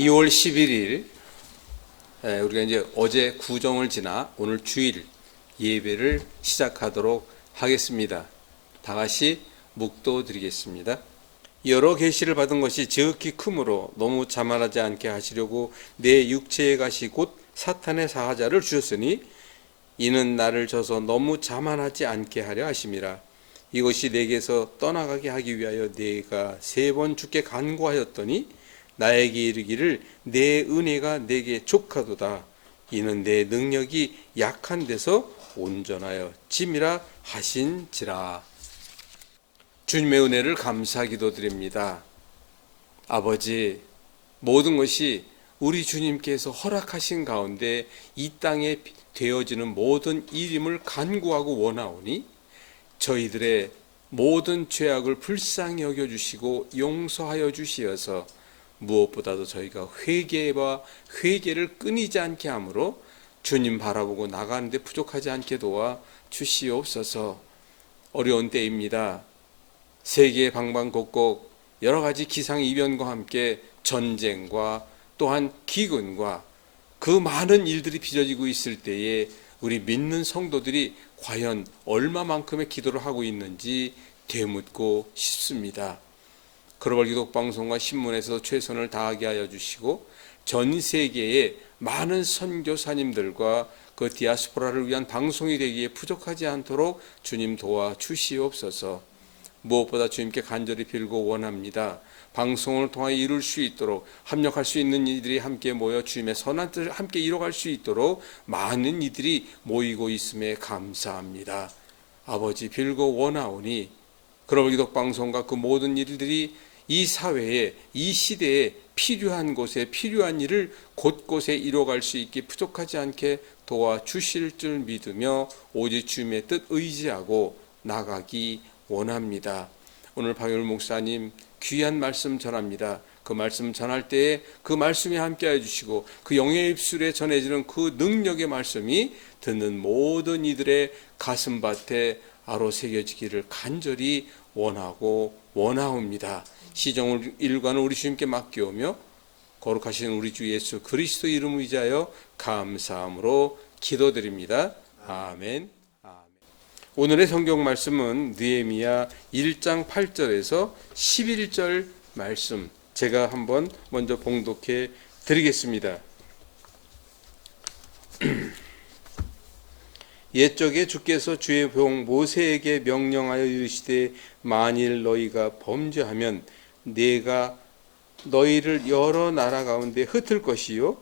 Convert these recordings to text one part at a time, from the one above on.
2월 11일 에, 우리가 이제 어제 구정을 지나 오늘 주일 예배를 시작하도록 하겠습니다. 다 같이 묵도 드리겠습니다. 여러 계시를 받은 것이 지극히 크므로 너무 자만하지 않게 하시려고 내 육체의 가시 곧 사탄의 사하자를 주셨으니 이는 나를 져서 너무 자만하지 않게 하려 하심이라 이것이 내게서 떠나가게 하기 위하여 내가 세번 주께 간구하였더니 나에게 이르기를 내 은혜가 내게 족하도다 이는 내 능력이 약한 데서 온전하여 짐이라 하신지라 주님의 은혜를 감사 기도드립니다. 아버지 모든 것이 우리 주님께서 허락하신 가운데 이 땅에 되어지는 모든 일임을 간구하고 원하오니 저희들의 모든 죄악을 불쌍히 여겨 주시고 용서하여 주시어서 무엇보다도 저희가 회개와 회개를 끊이지 않게 함으로 주님 바라보고 나가는데 부족하지 않게 도와 주시옵소서 어려운 때입니다. 세계 방방곡곡 여러 가지 기상 이변과 함께 전쟁과 또한 기근과 그 많은 일들이 빚어지고 있을 때에 우리 믿는 성도들이 과연 얼마만큼의 기도를 하고 있는지 되묻고 싶습니다. 글로벌 기독 방송과 신문에서 최선을 다하게 하여 주시고 전 세계의 많은 선교사님들과 그 디아스포라를 위한 방송이 되기에 부족하지 않도록 주님 도와 주시옵소서. 무엇보다 주님께 간절히 빌고 원합니다. 방송을 통하여 이룰 수 있도록 합력할 수 있는 이들이 함께 모여 주님의 선한 뜻을 함께 이뤄갈 수 있도록 많은 이들이 모이고 있음에 감사합니다. 아버지 빌고 원하오니 글로벌 기독 방송과 그 모든 일들이 이 사회에 이 시대에 필요한 곳에 필요한 일을 곳곳에 이뤄갈 수 있게 부족하지 않게 도와 주실 줄 믿으며 오직 주님의 뜻 의지하고 나가기 원합니다. 오늘 박열 목사님 귀한 말씀 전합니다. 그 말씀 전할 때에 그 말씀이 함께해 주시고 그 영의 입술에 전해지는 그 능력의 말씀이 듣는 모든 이들의 가슴밭에 아로 새겨지기를 간절히 원하고 원하옵니다. 시정을 일관을 우리 주님께 맡겨오며 거룩하신 우리 주 예수 그리스도 이름 의지하여 감사함으로 기도드립니다. 아멘. 아멘. 오늘의 성경 말씀은 느헤미야 1장 8절에서 11절 말씀 제가 한번 먼저 봉독해 드리겠습니다. 옛적에 주께서 주의 종 모세에게 명령하여 이르시되 만일 너희가 범죄하면 내가 너희를 여러 나라 가운데 흩을 것이요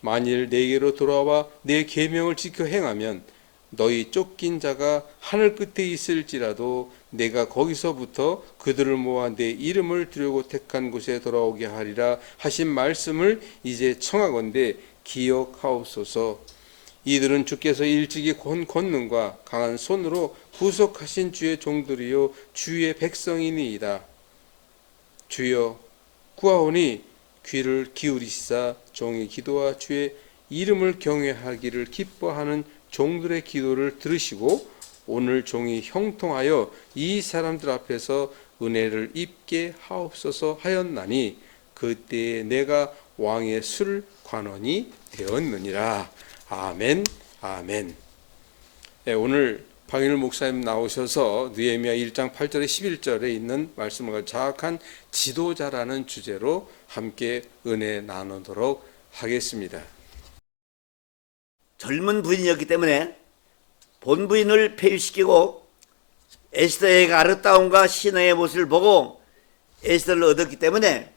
만일 내게로 돌아와 내 계명을 지켜 행하면 너희 쫓긴 자가 하늘 끝에 있을지라도 내가 거기서부터 그들을 모아 내 이름을 두려고 택한 곳에 돌아오게 하리라 하신 말씀을 이제 청하건대 기억하옵소서. 이들은 주께서 일찍이 권 권능과 강한 손으로 구속하신 주의 종들이요 주의 백성이니이다. 주여 구하오니 귀를 기울이시사 종의 기도와 주의 이름을 경외하기를 기뻐하는 종들의 기도를 들으시고 오늘 종이 형통하여 이 사람들 앞에서 은혜를 입게 하옵소서 하였나니 그때에 내가 왕의 술 관원이 되었느니라. 아멘. 아멘. 네, 오늘 방일 목사님 나오셔서 느헤미야 1장 8절에 11절에 있는 말씀을 자악한 지도자라는 주제로 함께 은혜 나누도록 하겠습니다. 젊은 부인이었기 때문에 본 부인을 폐위시키고 에스더의 그 아름다움과 신앙의 모습을 보고 에스더를 얻었기 때문에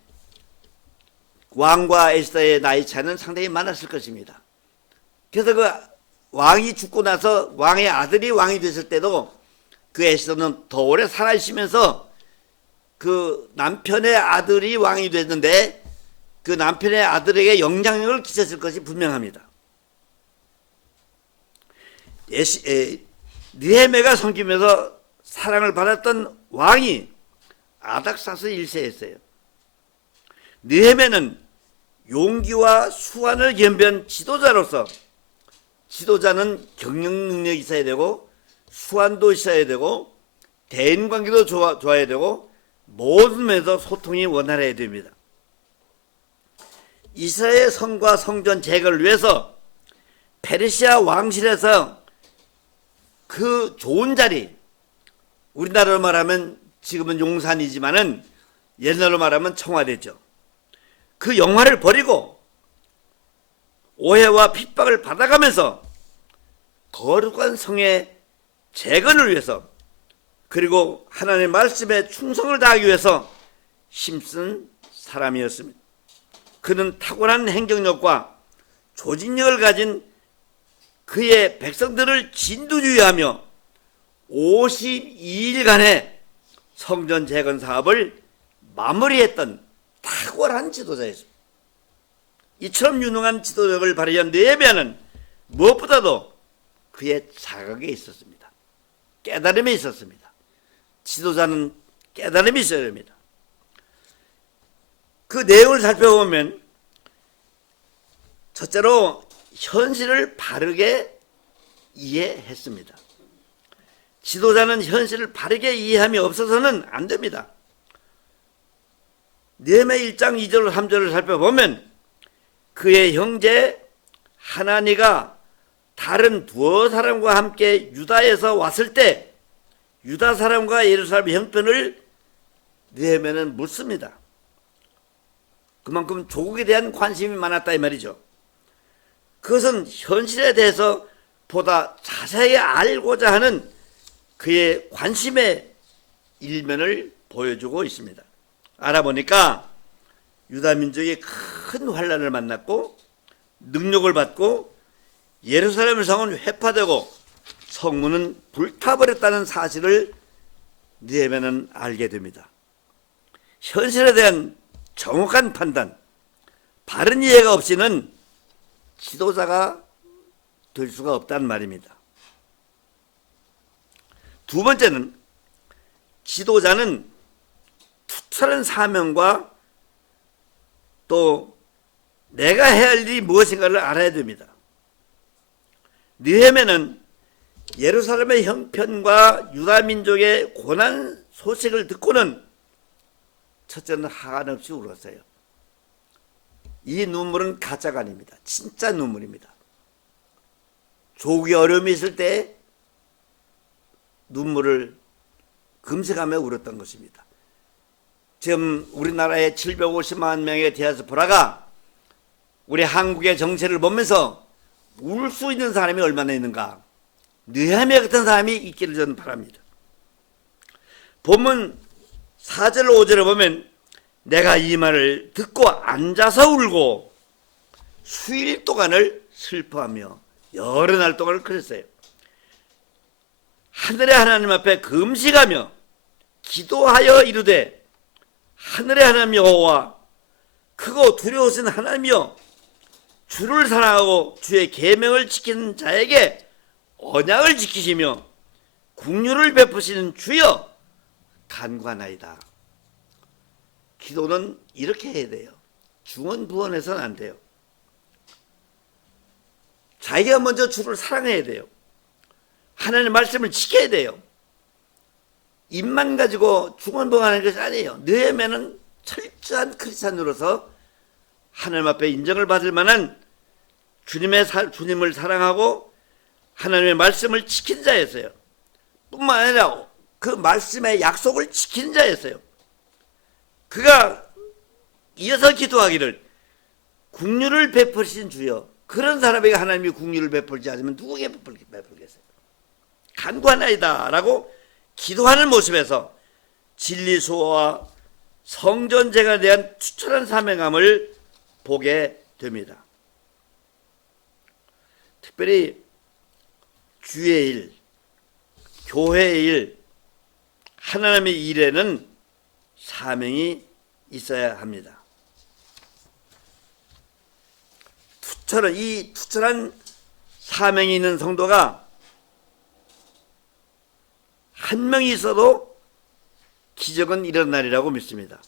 왕과 에스더의 나이 차는 상당히 많았을 것입니다. 그래서 그 왕이 죽고 나서 왕의 아들이 왕이 됐을 때도 그 에스더는 더 오래 살아있으면서 그 남편의 아들이 왕이 됐는데 그 남편의 아들에게 영향력을 끼쳤을 것이 분명합니다. 느헤메가 섬기면서 사랑을 받았던 왕이 아닥사스 1세였어요. 느헤메는 용기와 수완을 겸비한 지도자로서 지도자는 경영 능력이 있어야 되고 수완도 있어야 되고 대인 관계도 좋아, 좋아야 되고 모든 면에서 소통이 원활해야 됩니다. 이스라엘 성과 성전 재건을 위해서 페르시아 왕실에서 그 좋은 자리 우리나라로 말하면 지금은 용산이지만은 옛날로 말하면 청와대죠. 그 영화를 버리고 오해와 핍박을 받아가면서 거룩한 성의 재건을 위해서 그리고 하나님의 말씀에 충성을 다하기 위해서 힘쓴 사람이었습니다. 그는 탁월한 행정력과 조직력을 가진 그의 백성들을 진두주의하며 52일간의 성전 재건 사업을 마무리했던 탁월한 지도자였습니다. 이처럼 유능한 지도력을 발휘한 느헤미야는 무엇보다도 그의 자각에 있었습니다. 깨달음에 있었습니다. 지도자는 깨달음이 있어야 됩니다. 그 내용을 살펴보면 첫째로 현실을 바르게 이해했습니다. 지도자는 현실을 바르게 이해함이 없어서는 안 됩니다. 느헤미야 1장 2절 3절을 살펴보면 그의 형제 하나니가 다른 두어 사람과 함께 유다에서 왔을 때 유다 사람과 예루살렘 형편을 느헤미야는 묻습니다. 그만큼 조국에 대한 관심이 많았다 이 말이죠. 그것은 현실에 대해서 보다 자세히 알고자 하는 그의 관심의 일면을 보여주고 있습니다. 알아보니까 유다 민족이 큰 환란을 만났고 능력을 받고 예루살렘 성은 회파되고 성문은 불타버렸다는 사실을 느헤미야는 알게 됩니다. 현실에 대한 정확한 판단, 바른 이해가 없이는 지도자가 될 수가 없다는 말입니다. 두 번째는 지도자는 투철한 사명과 또 내가 해야 할 일이 무엇인가를 알아야 됩니다. 느헤미야는 예루살렘의 형편과 유다 민족의 고난 소식을 듣고는 첫째는 한없이 울었어요. 이 눈물은 가짜가 아닙니다. 진짜 눈물입니다. 조국에 어려움이 있을 때 눈물을 금색하며 울었던 것입니다. 지금 우리나라의 750만 명의 디아스포라가 우리 한국의 정체를 보면서 울 수 있는 사람이 얼마나 있는가. 느헤미야 같은 사람이 있기를 저는 바랍니다. 본문 4절 5절에 보면 내가 이 말을 듣고 앉아서 울고 수일 동안을 슬퍼하며 여러 날 동안을 그랬어요. 하늘의 하나님 앞에 금식하며 기도하여 이르되 하늘의 하나님 여호와 크고 두려우신 하나님이여 주를 사랑하고 주의 계명을 지키는 자에게 언약을 지키시며 국류를 베푸시는 주여 간과나이다. 기도는 이렇게 해야 돼요. 중언부언해서는 안 돼요. 자기가 먼저 주를 사랑해야 돼요. 하나님의 말씀을 지켜야 돼요. 입만 가지고 중언부언하는 것이 아니에요. 느헤미야는 철저한 크리스찬으로서 하나님 앞에 인정을 받을 만한 주님의 사, 주님을 사랑하고 하나님의 말씀을 지킨 자였어요. 뿐만 아니라 그 말씀의 약속을 지킨 자였어요. 그가 이어서 기도하기를 국류를 베푸신 주여 그런 사람에게 하나님이 국류를 베풀지 않으면 누구에게 베풀겠어요? 간구하나이다 라고 기도하는 모습에서 진리수호와 성전제가 대한 추천한 사명감을 보게 됩니다. 특별히 주의 일, 교회의 일, 하나님의 일에는 사명이 있어야 합니다. 투철한 이 투철한 사명이 있는 성도가 한 명이 있어도 기적은 일어나리라고 믿습니다.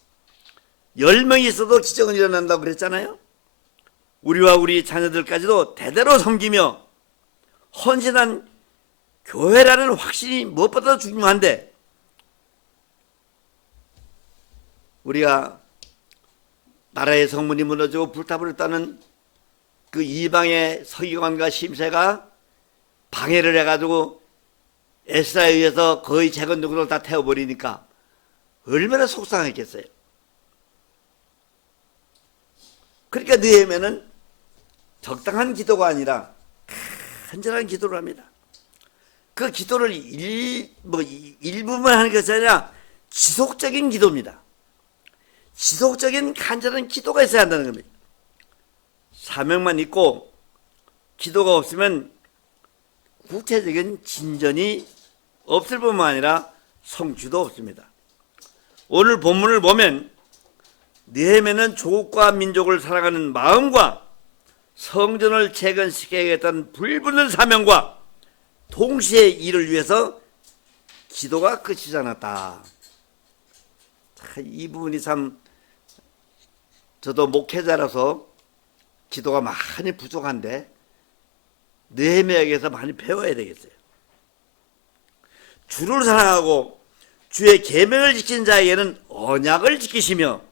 열 명이 있어도 기적은 일어난다고 그랬잖아요. 우리와 우리 자녀들까지도 대대로 섬기며 헌신한 교회라는 확신이 무엇보다 중요한데 우리가 나라의 성문이 무너지고 불타버렸다는 그 이방의 서기관과 심세가 방해를 해가지고 에스라에 의해서 거의 재건동으로 다 태워버리니까 얼마나 속상했겠어요. 그러니까 느헤미야는 적당한 기도가 아니라 간절한 기도를 합니다. 그 기도를 일, 뭐 이- 일부만 하는 것이 아니라 지속적인 기도입니다. 지속적인 간절한 기도가 있어야 한다는 겁니다. 사명만 있고 기도가 없으면 구체적인 진전이 없을 뿐만 아니라 성취도 없습니다. 오늘 본문을 보면 느헤미야는 조국과 민족을 사랑하는 마음과 성전을 재건시켜야겠다는 불붙는 사명과 동시에 이를 위해서 기도가 끝이지 않았다. 참, 이 부분이 참 저도 목회자라서 기도가 많이 부족한데 느헤미야에게서 많이 배워야 되겠어요. 주를 사랑하고 주의 계명을 지킨 자에게는 언약을 지키시며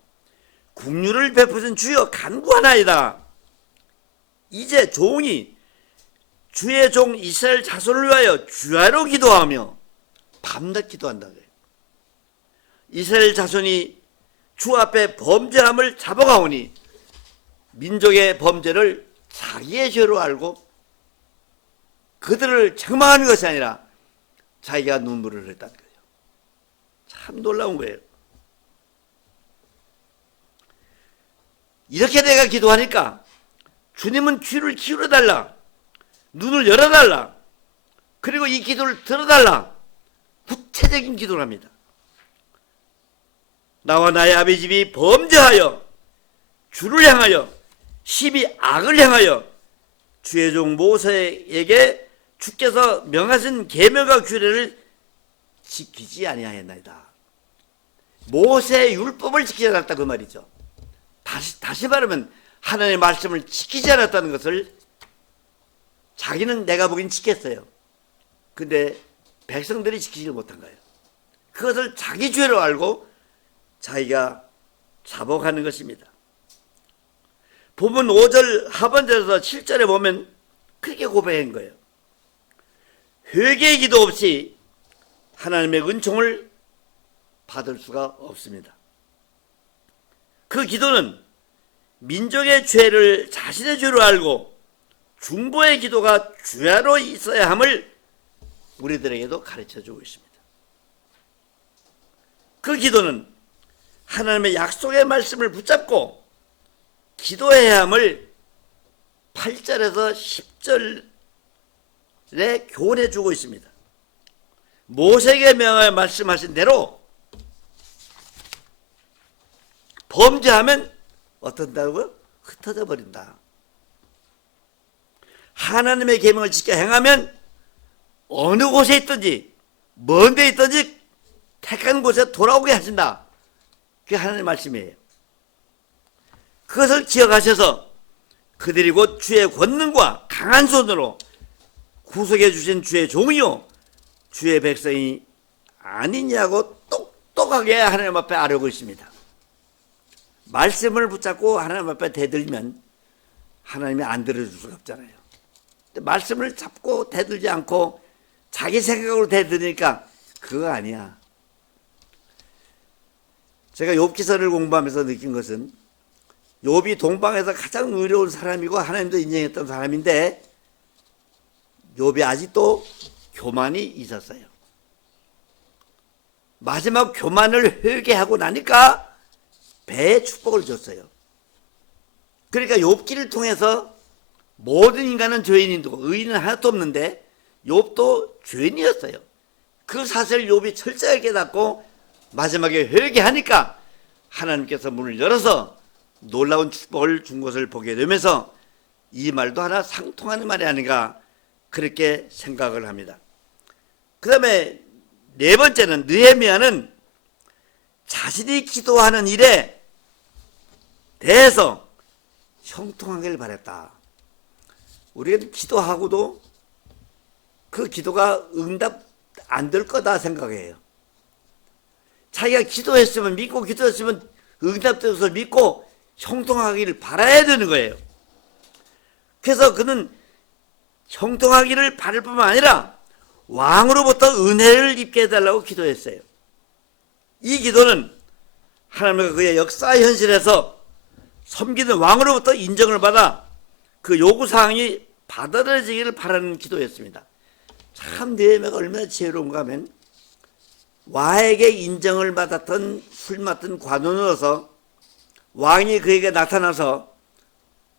국류를 베푸신 주여 간구하나이다. 이제 종이 주의 종 이스라엘 자손을 위하여 주야로 기도하며 밤낮 기도한다. 이스라엘 자손이 주 앞에 범죄함을 잡아가오니 민족의 범죄를 자기의 죄로 알고 그들을 책망하는 것이 아니라 자기가 눈물을 흘렸다는 거예요. 참 놀라운 거예요. 이렇게 내가 기도하니까 주님은 귀를 기울여 달라. 눈을 열어 달라. 그리고 이 기도를 들어 달라. 구체적인 기도를 합니다. 나와 나의 아비 집이 범죄하여 주를 향하여 시비 악을 향하여 주의 종 모세에게 주께서 명하신 계명과 규례를 지키지 아니하였나이다. 모세의 율법을 지키지 않았다 그 말이죠. 다시 다시 말하면 하나님의 말씀을 지키지 않았다는 것을 자기는 내가 보긴 지켰어요. 근데 백성들이 지키지 못한 거예요. 그것을 자기 죄로 알고 자기가 자복하는 것입니다. 본문 5절 하반절에서 7절에 보면 그렇게 고백한 거예요. 회개의 기도 없이 하나님의 은총을 받을 수가 없습니다. 그 기도는 민족의 죄를 자신의 죄로 알고 중보의 기도가 주야로 있어야 함을 우리들에게도 가르쳐 주고 있습니다. 그 기도는 하나님의 약속의 말씀을 붙잡고 기도해야 함을 8절에서 10절에 교훈해 주고 있습니다. 모세에게 명하여 말씀하신 대로 범죄하면 어떤다고요? 흩어져 버린다. 하나님의 계명을 지켜 행하면 어느 곳에 있든지 먼 데 있든지 택한 곳에 돌아오게 하신다. 그게 하나님의 말씀이에요. 그것을 기억하셔서 그들이 곧 주의 권능과 강한 손으로 구속해 주신 주의 종이요 주의 백성이 아니냐고 똑똑하게 하나님 앞에 아뢰고 있습니다. 말씀을 붙잡고 하나님 앞에 대들면 하나님이 안 들어줄 수가 없잖아요. 말씀을 잡고 대들지 않고 자기 생각으로 대들으니까 그거 아니야. 제가 욥기서를 공부하면서 느낀 것은 욥이 동방에서 가장 의로운 사람이고 하나님도 인정했던 사람인데 욥이 아직도 교만이 있었어요. 마지막 교만을 회개하고 나니까 배에 축복을 줬어요. 그러니까 욥기를 통해서 모든 인간은 죄인이고 의인은 하나도 없는데 욥도 죄인이었어요. 그 사실을 욥이 철저하게 깨닫고 마지막에 회개하니까 하나님께서 문을 열어서 놀라운 축복을 준 것을 보게 되면서 이 말도 하나 상통하는 말이 아닌가 그렇게 생각을 합니다. 그 다음에 네 번째는 느헤미야는 자신이 기도하는 일에 대해서 형통하기를 바랬다. 우리가 기도하고도 그 기도가 응답 안 될 거다 생각해요. 자기가 기도했으면 믿고 기도했으면 것을 믿고 형통하기를 바라야 되는 거예요. 그래서 그는 형통하기를 바랄 뿐만 아니라 왕으로부터 은혜를 입게 해달라고 기도했어요. 이 기도는 하나님과 그의 역사 현실에서 섬기는 왕으로부터 인정을 받아 그 요구 사항이 받아들여지기를 바라는 기도였습니다. 참 느헤미야가 얼마나 지혜로운가 하면 왕에게 인정을 받았던 술 맡은 관원으로서 왕이 그에게 나타나서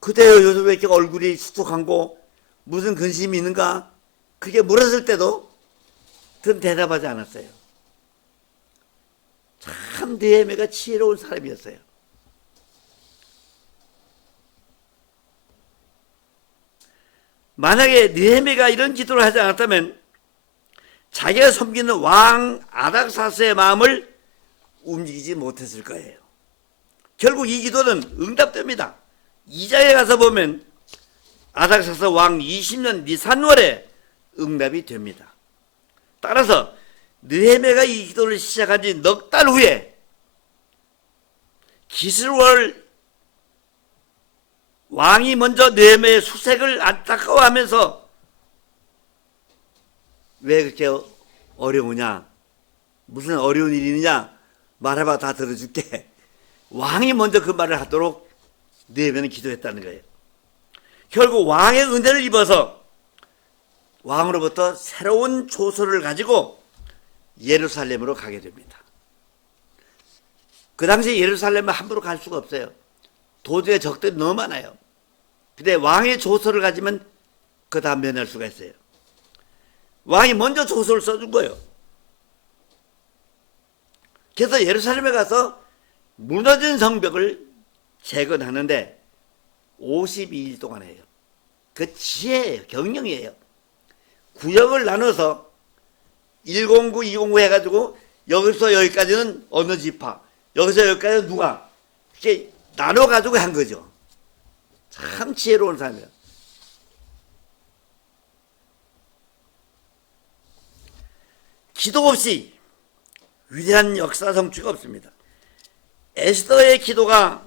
그대여 요즘 왜 이렇게 얼굴이 수tuk한고 무슨 근심이 있는가 그게 물었을 때도 그는 대답하지 않았어요. 참 느헤미야가 지혜로운 사람이었어요. 만약에 느헤미가 이런 기도를 하지 않았다면 자기가 섬기는 왕 아닥사스의 마음을 움직이지 못했을 거예요. 결국 이 기도는 응답됩니다. 이자에 가서 보면 아닥사스 왕 20년 니산월에 응답이 됩니다. 따라서 느헤미가 이 기도를 시작한 지 넉 달 후에 기슬월 왕이 먼저 느헤미야의 수색을 안타까워하면서 왜 그렇게 어려우냐? 무슨 어려운 일이 있느냐? 말해봐 다 들어줄게. 왕이 먼저 그 말을 하도록 느헤미야는 기도했다는 거예요. 결국 왕의 은혜를 입어서 왕으로부터 새로운 조서를 가지고 예루살렘으로 가게 됩니다. 그 당시 예루살렘에 함부로 갈 수가 없어요. 도저히 적들이 너무 많아요. 근데 왕의 조서를 가지면 그 다음 면할 수가 있어요. 왕이 먼저 조서를 써준 거예요. 그래서 예루살렘에 가서 무너진 성벽을 재건하는데 52일 동안 해요. 그 지혜예요. 경영이에요. 구역을 나눠서 109, 209 해가지고 여기서 여기까지는 어느 지파, 여기서 여기까지는 누가 이렇게 나눠가지고 한 거죠. 참 지혜로운 사람이에요. 기도 없이 위대한 역사 성취가 없습니다. 에스더의 기도가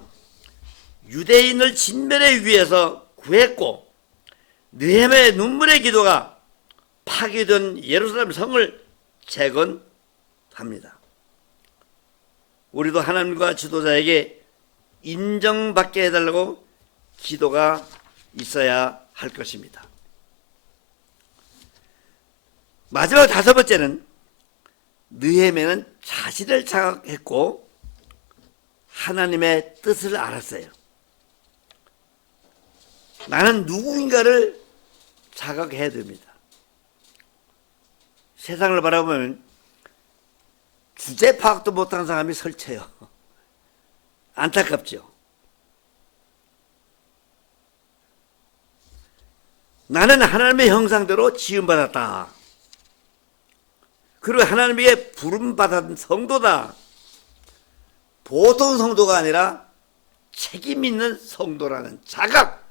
유대인을 진멸에 위해서 구했고 느헤미야의 눈물의 기도가 파괴된 예루살렘 성을 재건합니다. 우리도 하나님과 지도자에게 인정받게 해달라고 기도가 있어야 할 것입니다. 마지막 다섯 번째는 느헤미야는 자신을 자각했고 하나님의 뜻을 알았어요. 나는 누구인가를 자각해야 됩니다. 세상을 바라보면 주제 파악도 못한 사람이 설쳐요. 안타깝죠. 나는 하나님의 형상대로 지음받았다. 그리고 하나님에게 부름받은 성도다. 보통 성도가 아니라 책임 있는 성도라는 자각.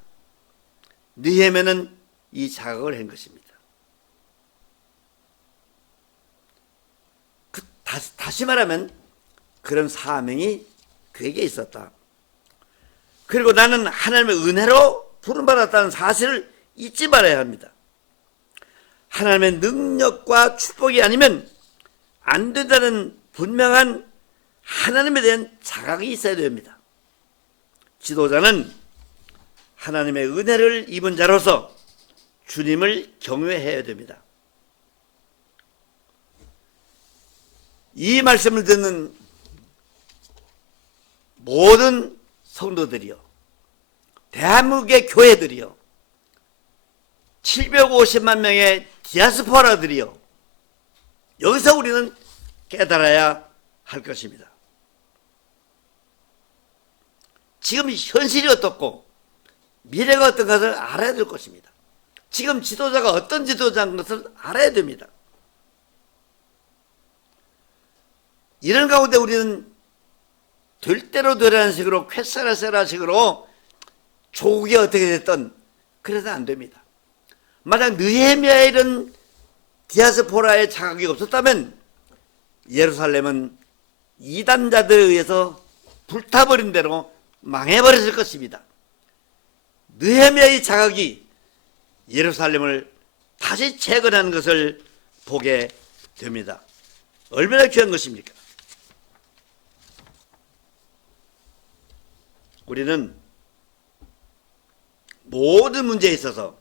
느헤미야는 이 자각을 한 것입니다. 그, 다시, 다시 말하면 그런 사명이 그에게 있었다. 그리고 나는 하나님의 은혜로 부름받았다는 사실을 잊지 말아야 합니다. 하나님의 능력과 축복이 아니면 안 된다는 분명한 하나님에 대한 자각이 있어야 됩니다. 지도자는 하나님의 은혜를 입은 자로서 주님을 경외해야 됩니다. 이 말씀을 듣는 모든 성도들이요. 대한민국의 교회들이요. 750만 명의 디아스포라들이요. 여기서 우리는 깨달아야 할 것입니다. 지금 현실이 어떻고 미래가 어떤 것을 알아야 될 것입니다. 지금 지도자가 어떤 지도자인 것을 알아야 됩니다. 이런 가운데 우리는 될 대로 되라는 식으로 쾌사라세라 식으로 조국이 어떻게 됐든 그래서 안 됩니다. 만약 느헤미야의 이런 디아스포라의 자각이 없었다면 예루살렘은 이단자들에 의해서 불타버린 대로 망해버렸을 것입니다. 느헤미야의 자각이 예루살렘을 다시 재건하는 것을 보게 됩니다. 얼마나 귀한 것입니까? 우리는 모든 문제에 있어서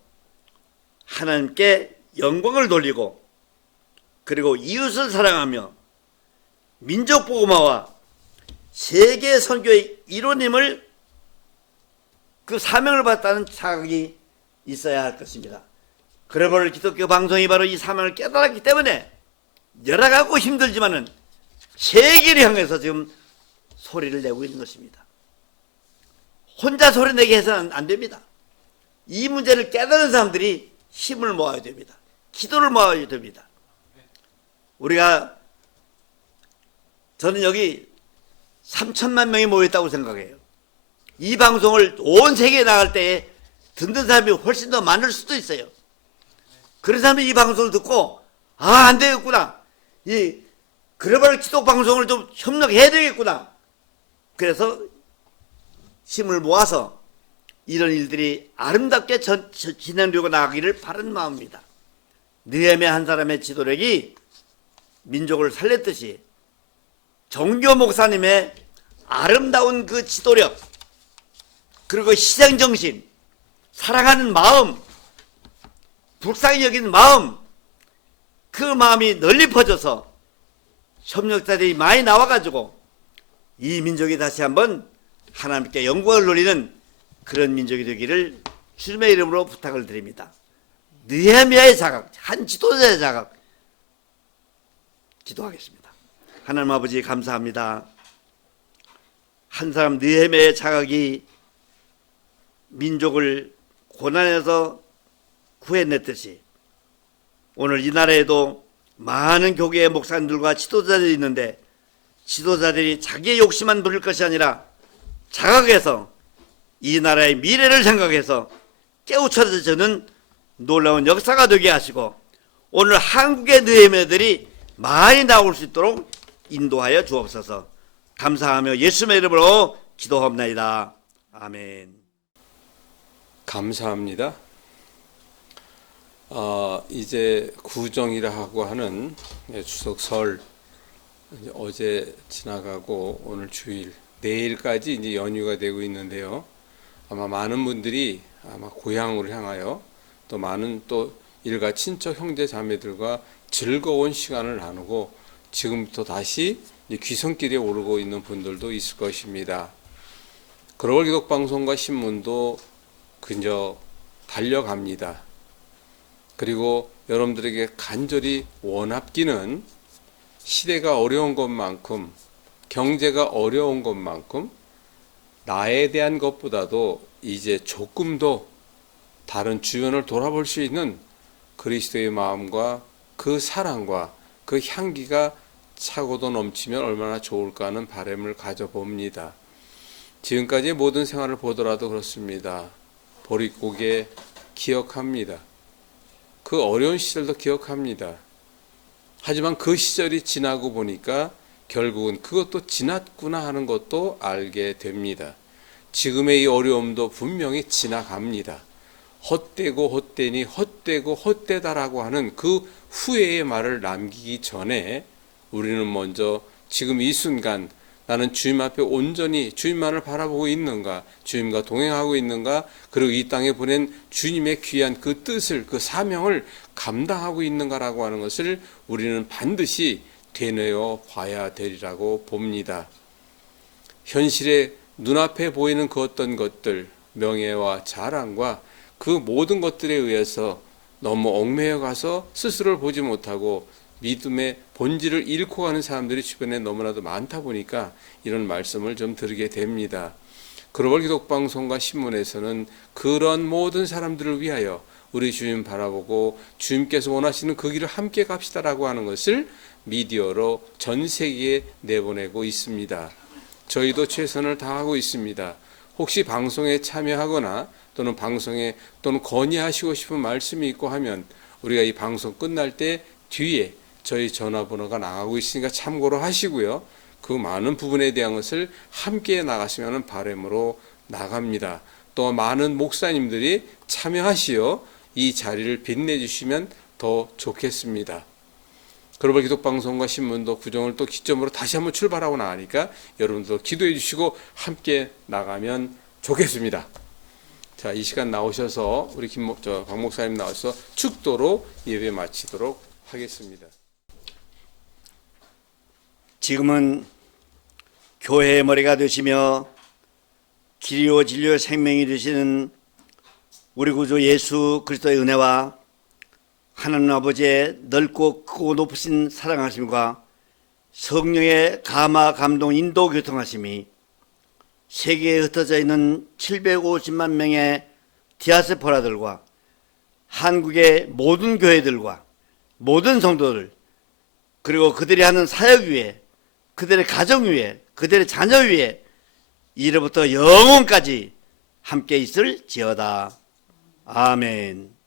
하나님께 영광을 돌리고 그리고 이웃을 사랑하며 민족 복음화와 세계 선교의 이론임을 그 사명을 받다는 자각이 있어야 할 것입니다. 그래버릴 기독교 방송이 바로 이 사명을 깨달았기 때문에 열악하고 힘들지만은 세계를 향해서 지금 소리를 내고 있는 것입니다. 혼자 소리 내게 해서는 안 됩니다. 이 문제를 깨달은 사람들이 힘을 모아야 됩니다. 기도를 모아야 됩니다. 우리가 저는 여기 3천만 명이 모였다고 생각해요. 이 방송을 온 세계에 나갈 때에 듣는 사람이 훨씬 더 많을 수도 있어요. 그런 사람이 이 방송을 듣고 아 안 되겠구나. 이 글로벌 기독 방송을 좀 협력해야 되겠구나. 그래서 힘을 모아서 이런 일들이 아름답게 전, 저- 진행되고 나가기를 바라는 마음입니다. 느헤미야 한 사람의 지도력이 민족을 살렸듯이 정교 목사님의 아름다운 그 지도력 그리고 희생 정신 사랑하는 마음 불쌍히 여기는 마음 그 마음이 널리 퍼져서 협력자들이 많이 나와가지고 이 민족이 다시 한번 하나님께 영광을 돌리는 그런 민족이 되기를 주님의 이름으로 부탁을 드립니다. 느헤미야의 자각, 한 지도자의 자각 기도하겠습니다. 하나님 아버지 감사합니다. 한 사람 느헤미야의 자각이 민족을 고난에서 구해냈듯이 오늘 이 나라에도 많은 교계의 목사님들과 지도자들이 있는데 지도자들이 자기의 욕심만 부릴 것이 아니라 자각해서 이 나라의 미래를 생각해서 깨우쳐져는 놀라운 역사가 되게 하시고 오늘 한국의 느헤미야들이 많이 나올 수 있도록 인도하여 주옵소서. 감사하며 예수님의 이름으로 기도합나이다. 아멘. 감사합니다. 어, 이제 구정이라 하고 하는 예, 추석 설 어제 지나가고 오늘 주일 내일까지 이제 연휴가 되고 있는데요. 아마 많은 분들이 아마 고향으로 향하여 또 많은 또 일가 친척 형제 자매들과 즐거운 시간을 나누고 지금부터 다시 귀성길에 오르고 있는 분들도 있을 것입니다. 글로벌 기독 방송과 신문도 그저 달려갑니다. 그리고 여러분들에게 간절히 원합기는 시대가 어려운 것만큼 경제가 어려운 것만큼 나에 대한 것보다도 이제 조금 더 다른 주변을 돌아볼 수 있는 그리스도의 마음과 그 사랑과 그 향기가 차고도 넘치면 얼마나 좋을까 하는 바람을 가져봅니다. 지금까지 모든 생활을 보더라도 그렇습니다. 보릿고개 기억합니다. 그 어려운 시절도 기억합니다. 하지만 그 시절이 지나고 보니까 결국은 그것도 지났구나 하는 것도 알게 됩니다. 지금의 이 어려움도 분명히 지나갑니다. 헛되고 헛되니 헛되고 헛되다라고 하는 그 후회의 말을 남기기 전에 우리는 먼저 지금 이 순간 나는 주님 앞에 온전히 주님만을 바라보고 있는가, 주님과 동행하고 있는가, 그리고 이 땅에 보낸 주님의 귀한 그 뜻을, 그 사명을 감당하고 있는가라고 하는 것을 우리는 반드시 되뇌어 봐야 되리라고 봅니다. 현실에 눈앞에 보이는 그 어떤 것들, 명예와 자랑과 그 모든 것들에 의해서 너무 얽매여 가서 스스로를 보지 못하고 믿음의 본질을 잃고 가는 사람들이 주변에 너무나도 많다 보니까 이런 말씀을 좀 드리게 됩니다. 글로벌 기독 방송과 신문에서는 그런 모든 사람들을 위하여 우리 주님 바라보고 주님께서 원하시는 그 길을 함께 갑시다라고 하는 것을 미디어로 전 세계에 내보내고 있습니다. 저희도 최선을 다하고 있습니다. 혹시 방송에 참여하거나 또는 방송에 또는 건의하시고 싶은 말씀이 있고 하면 우리가 이 방송 끝날 때 뒤에 저희 전화번호가 나가고 있으니까 참고로 하시고요. 그 많은 부분에 대한 것을 함께 하는 바람으로 나갑니다. 또 많은 목사님들이 참여하시어 이 자리를 빛내주시면 더 좋겠습니다. 글로벌 기독 방송과 신문도 구정을 또 기점으로 다시 한번 출발하고 나니까 여러분도 기도해 주시고 함께 나가면 좋겠습니다. 자, 이 시간 나오셔서 우리 김목 저박 목사님 나와서 축도로 예배 마치도록 하겠습니다. 지금은 교회의 머리가 되시며 길이요 진리요 생명이 되시는 우리 구주 예수 그리스도의 은혜와 하나님 아버지의 넓고 크고 높으신 사랑하심과 성령의 감화 감동 인도 교통하심이 세계에 흩어져 있는 750만 명의 디아스포라들과 한국의 모든 교회들과 모든 성도들 그리고 그들이 하는 사역 위에 그들의 가정 위에 그들의 자녀 위에 이로부터 영원까지 함께 있을 지어다. 아멘.